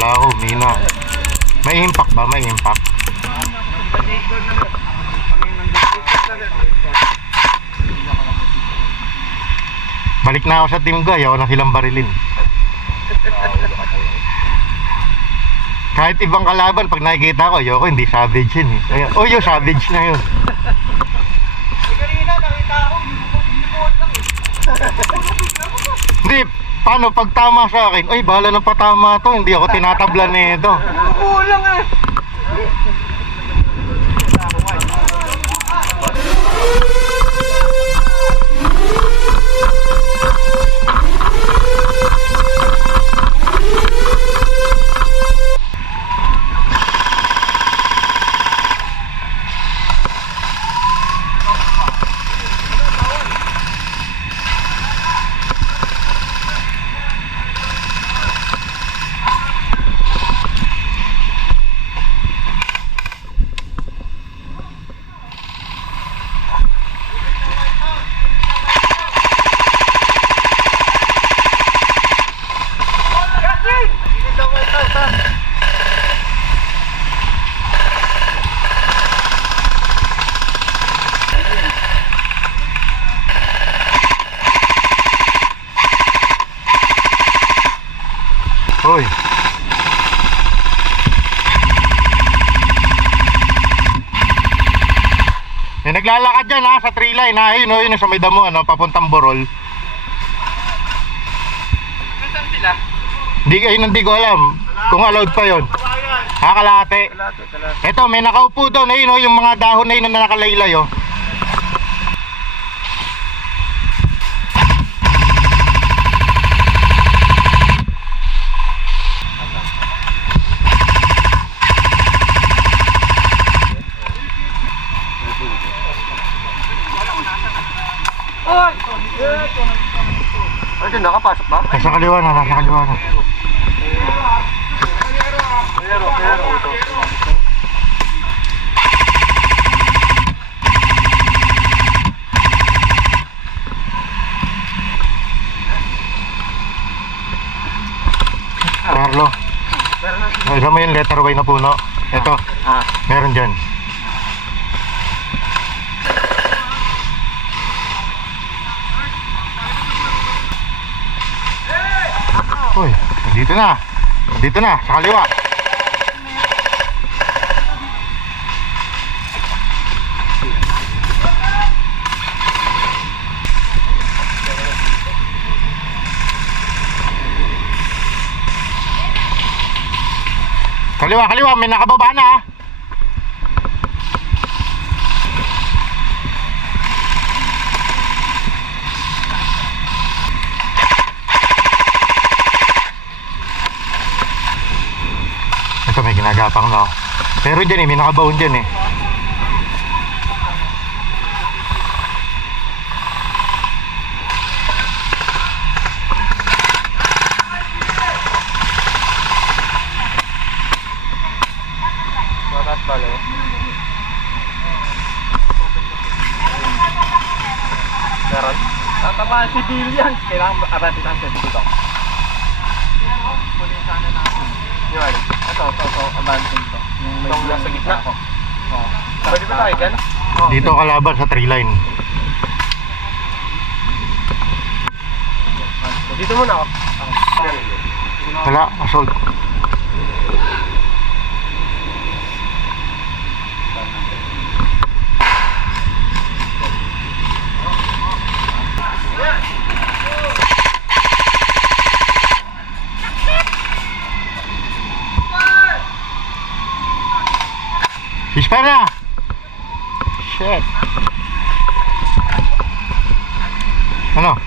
Kala ko, mina. May impact ba? May impact. Balik na ako sa team ko, ayaw na silang barilin. Kahit ibang kalaban, pag nakikita ko, ayoko, hindi savage yun eh. Ayan. Oh, yung savage na yun. Kanina, nakita ako, unicorn lang eh. Hindi, paano pag tama sa akin? Ay, bahala ng patama to, hindi ako tinatablan nito. Kulang eh. Hoy. May naglalakad dyan ha, sa tree line ha. Ayun o, yun sa may damo, ano, papuntang Borol. Nasaan sila? Hindi ko alam kung allowed pa yun. Ha, kalahati. Eto, may nakaupo doon. Ayun o, yung mga dahon na yun na nakalaylay o. Ay, dyan nakapasok ba? Nasa kaliwa na, nasa kaliwa na. Carlo. Isa mo yung letter Y na puno. Ito. Meron dyan. Uy, dito na. Dito na, sa kaliwa. Kaliwa, may nakababa na. Ito may ginagapang na. Pero dyan eh, may nakabaon dyan eh. Matas pala eh. Meron? Tatamaan si Bill yan. Kailangan aratitan siya dito. Kunin sana natin. Yung ano? Ito, abanting to. Yung may nasa gitna ako. Pwede ba tayo gan? Dito kalaban sa tree line. Dito muna ako. Wala, assault. Ceasefire na! Shit! Ano?